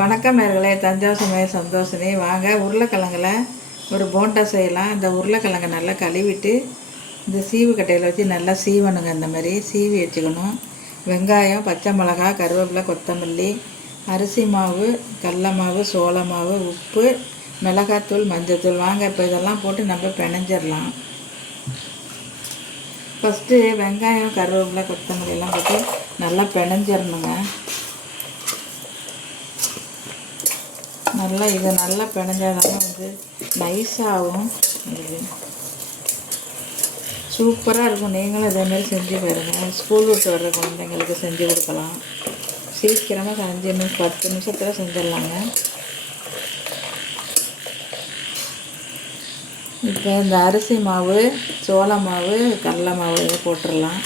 வணக்கம் நேர்களே, தஞ்சாவூர் சமையல் சந்தோஷனே. வாங்க உருளைக்கிழங்குல ஒரு போண்டா செய்யலாம். இந்த உருளைக்கிழங்கை நல்லா கழுவிட்டு இந்த சீவு கட்டையில் வச்சு நல்லா சீவணுங்க. இந்த மாதிரி சீவி வச்சுக்கணும். வெங்காயம், பச்சை மிளகாய், கருவேப்பிலை, கொத்தமல்லி, அரிசி மாவு, கடல மாவு, சோள மாவு, உப்பு, மிளகாத்தூள், மஞ்சத்தூள். வாங்க இப்போ இதெல்லாம் போட்டு நம்ம பிணைஞ்சிடலாம். ஃபஸ்ட்டு வெங்காயம், கருவேப்பிலை, கொத்தமல்லி எல்லாம் போட்டு நல்லா பிணைஞ்சிடணுங்க. நல்லா இதை நல்லா பிணைஞ்சாதாங்க நைஸாகவும் சூப்பராக இருக்கும். நீங்களும் இதேமாரி செஞ்சு பாருங்கள். ஸ்கூல் விட்டு வர்ற குழந்தைங்களுக்கு செஞ்சு கொடுக்கலாம். சீக்கிரமாக 5 நிமிஷம் 10 நிமிஷத்தில் செஞ்சிடலாங்க. இப்போ இந்த அரிசி மாவு, சோள மாவு, கடலை மாவு இதை போட்டுடலாம்.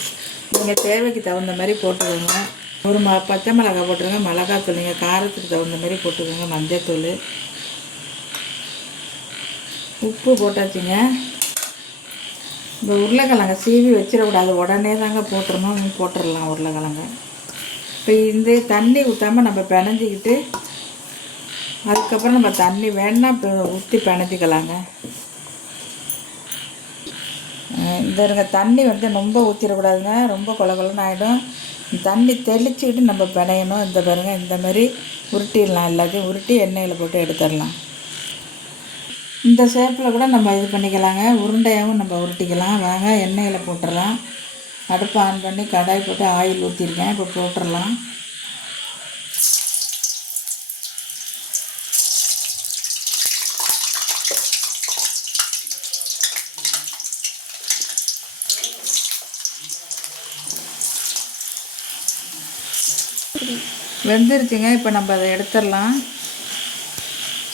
நீங்கள் தேவைக்கு தகுந்த மாதிரி போட்டுக்கோங்க. ஒரு பச்சை மிளகாய் போட்டுருங்க. மிளகாத்தூள் நீங்கள் காரத்துக்கு தகுந்த மாதிரி போட்டுக்கோங்க. மஞ்சத்தூள், உப்பு போட்டாச்சுங்க. இந்த உருளைக்கிழங்கை சீவி வச்சிடக்கூடாது, உடனே தாங்க போட்டுடலாம் உருளைக்கிழங்கை. இப்போ இந்த தண்ணி ஊற்றாமல் நம்ம பிணைஞ்சிக்கிட்டு அதுக்கப்புறம் நம்ம தண்ணி வேணால் இப்போ ஊற்றி பிணைஞ்சிக்கலாங்க. இந்த தண்ணி ரொம்ப ஊற்றிடக்கூடாதுங்க, ரொம்ப கொலன்னு ஆகிடும். தண்ணி தெளிச்சுக்கிட்டு நம்ம பிணையணும். இந்த பாருங்க, இந்த மாதிரி உருட்டிடலாம். எல்லாத்தையும் உருட்டி எண்ணெயில் போட்டு எடுத்துடலாம். இந்த ஷேப்பில் கூட நம்ம இது பண்ணிக்கலாங்க. உருண்டையாகவும் நம்ம உருட்டிக்கலாம். வாங்க எண்ணெயில் போட்டுடலாம். அடுப்பு ஆன் பண்ணி கடாய் போட்டு ஆயில் ஊற்றிருக்கேன். இப்போ போட்டுடலாம். வெந்துருச்சுங்க. இப்போ நம்ம அதை எடுத்துடலாம்.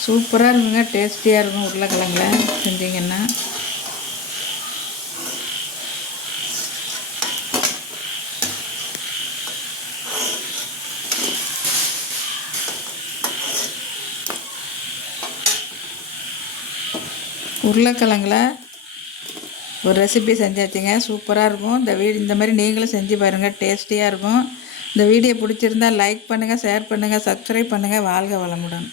சூப்பராக இருக்குங்க, டேஸ்டியாக இருக்கும். உருளைக்கிழங்குல செஞ்சிங்கன்னா உருளைக்கிழங்குல ஒரு ரெசிபி செஞ்சாச்சுங்க. சூப்பராக இருக்கும். இந்த மாதிரி நீங்களும் செஞ்சு பாருங்கள், டேஸ்டியாக இருக்கும். இந்த வீடியோ பிடிச்சிருந்தால் லைக் பண்ணுங்கள், ஷேர் பண்ணுங்கள், சப்ஸ்கிரைப் பண்ணுங்கள். வாழ்க வளமுடன்.